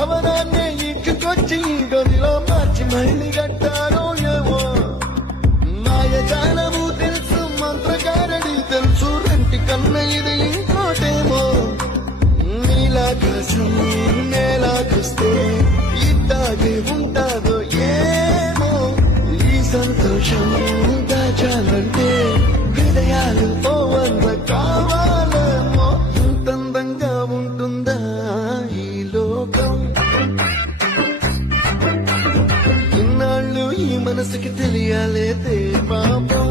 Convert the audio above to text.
భవనాన్ని ఇంటికొచ్చి గదిలో మార్చి మళ్ళీ కట్టారో ఏమో మాయజాలము తెలుసు మంత్రగారడి తెలుసు రెంటి కన్న ఇది ఇంకోటేమో నీలాకాశం నేలాకొస్తే ఇట్టాగే ఉంటాదో ఏమో ఈ సంతోషం దాచాలంటే హృదయాలు ఓ వంద కావాలేమో అంతందంగా ఉంటుందా ఈ లోకం ఇన్నాళ్ళు ఈ మనసుకి తెలియాలేదే పాపం